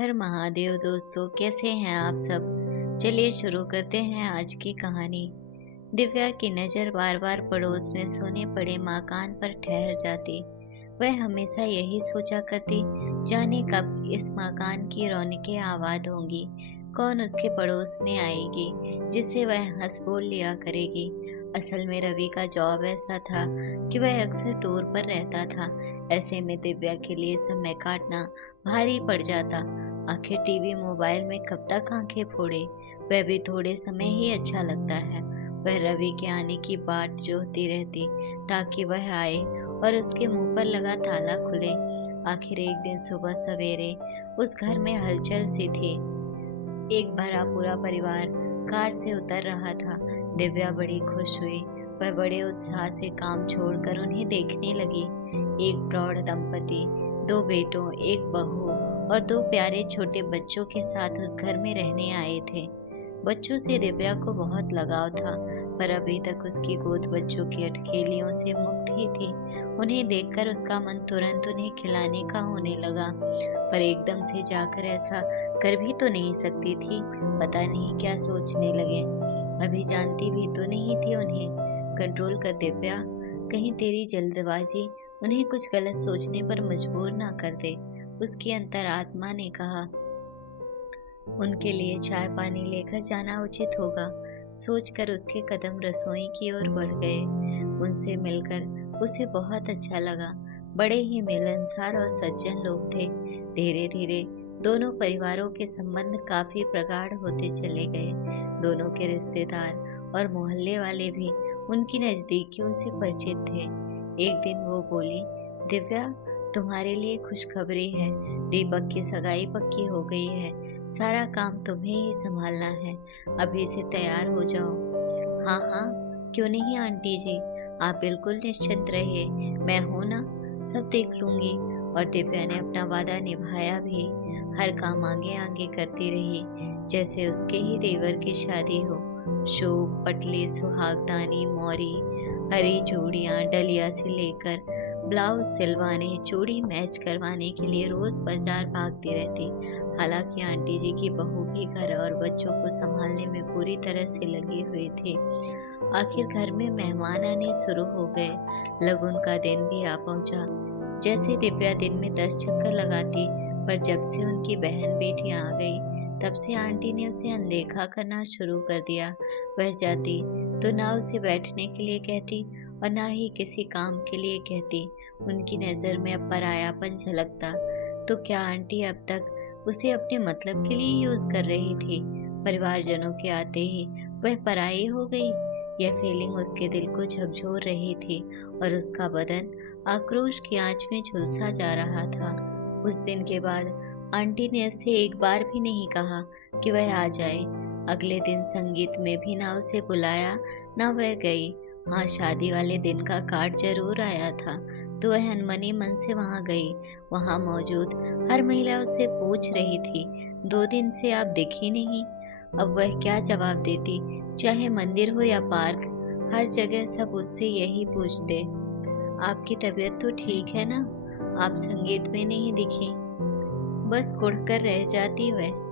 हर महादेव दोस्तों, कैसे हैं आप सब। चलिए शुरू करते हैं आज की कहानी। दिव्या की नज़र बार बार पड़ोस में सोने पड़े मकान पर ठहर जाती। वह हमेशा यही सोचा करती, जाने कब इस मकान की रौनकें आबाद होंगी, कौन उसके पड़ोस में आएगी जिससे वह हंस बोल लिया करेगी। असल में रवि का जॉब ऐसा था कि वह अक्सर टूर पर रहता था। ऐसे में दिव्या के लिए समय काटना भारी पड़ जाता। आखिर टीवी मोबाइल में कब तक आंखें फोड़े। वह भी थोड़े समय ही अच्छा लगता है। वह रवि के आने की बाट जोहती रहती ताकि वह आए और उसके मुंह पर लगा ताला खुले। आखिर एक दिन सुबह सवेरे उस घर में हलचल सी थी। एक भरा पूरा परिवार कार से उतर रहा था। दिव्या बड़ी खुश हुई। वह बड़े उत्साह से काम छोड़कर उन्हें देखने लगी। एक प्रौढ़ दंपति, दो बेटों, एक बहू और दो प्यारे छोटे बच्चों के साथ उस घर में रहने आए थे। बच्चों से दिव्या को बहुत लगाव था, पर अभी तक उसकी गोद बच्चों की अटखेलियों से मुक्त ही थी। उन्हें देखकर उसका मन तुरंत उन्हें खिलाने का होने लगा, पर एकदम से जाकर ऐसा कर भी तो नहीं सकती थी। पता नहीं क्या सोचने लगे। अभी जानती भी तो नहीं थी उन्हें। कंट्रोल कर दिव्या, कहीं तेरी जल्दबाजी उन्हें कुछ गलत सोचने पर मजबूर ना कर दे, उसकी अंतरात्मा ने कहा। उनके लिए चाय पानी लेकर जाना उचित होगा। सोचकर उसके कदम रसोई की ओर बढ़ गए। उनसे मिलकर उसे बहुत अच्छा लगा। बड़े ही मिलनसार और सज्जन लोग थे। धीरे धीरे दोनों परिवारों के संबंध काफी प्रगाढ़ होते चले गए। दोनों के रिश्तेदार और मोहल्ले वाले भी उनकी नजदीकियों से परिचित थे। एक दिन वो बोली, दिव्या, तुम्हारे लिए खुशखबरी है। दीपक की सगाई पक्की हो गई है। सारा काम तुम्हें ही संभालना है। अभी से तैयार हो जाओ। हाँ हाँ, क्यों नहीं आंटी जी, आप बिल्कुल निश्चिंत रहिए, मैं हूँ ना, सब देख लूंगी। और दिव्या ने अपना वादा निभाया भी। हर काम आगे आगे करती रही, जैसे उसके ही देवर की शादी हो। शोक, पटले, सुहागदानी, मौरी, हरी चूड़ियाँ, डलिया से लेकर ब्लाउज सिलवाने, चूड़ी मैच करवाने के लिए रोज बाजार भागती रहती। हालांकि आंटी जी की बहू भी घर और बच्चों को संभालने में पूरी तरह से लगी हुई थी। आखिर घर में मेहमान आने शुरू हो गए। लगन का दिन भी आ पहुंचा। जैसे दिव्या दिन में 10 चक्कर लगाती, पर जब से उनकी बहन बेटियां आ गई, तब से आंटी ने उसे अनदेखा करना शुरू कर दिया। वह जाती तो ना उसे बैठने के लिए कहती और ना ही किसी काम के लिए कहती। उनकी नज़र में अब परायापन झलकता। तो क्या आंटी अब तक उसे अपने मतलब के लिए यूज कर रही थी? परिवारजनों के आते ही वह पराई हो गई। यह फीलिंग उसके दिल को झकझोर रही थी और उसका बदन आक्रोश की आंच में झुलसा जा रहा था। उस दिन के बाद आंटी ने उसे एक बार भी नहीं कहा कि वह आ जाए। अगले दिन संगीत में भी ना उसे बुलाया, ना वह गई। हाँ, शादी वाले दिन का कार्ड जरूर आया था, तो वह अनमनी मन से वहां गई। वहां मौजूद हर महिला उससे पूछ रही थी, 2 दिन से आप दिखी नहीं। अब वह क्या जवाब देती? चाहे मंदिर हो या पार्क, हर जगह सब उससे यही पूछते, आपकी तबीयत तो ठीक है ना? आप संगीत में नहीं दिखी। बस कुढ़कर रह जाती वह।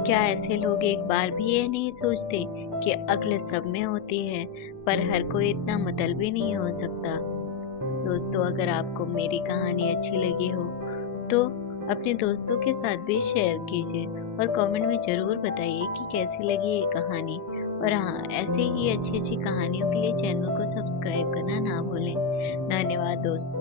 क्या ऐसे लोग एक बार भी ये नहीं सोचते कि अक्ल सब में होती है, पर हर कोई इतना मतलबी नहीं हो सकता। दोस्तों, अगर आपको मेरी कहानी अच्छी लगी हो तो अपने दोस्तों के साथ भी शेयर कीजिए और कमेंट में ज़रूर बताइए कि कैसी लगी ये कहानी। और हाँ, ऐसे ही अच्छी अच्छी कहानियों के लिए चैनल को सब्सक्राइब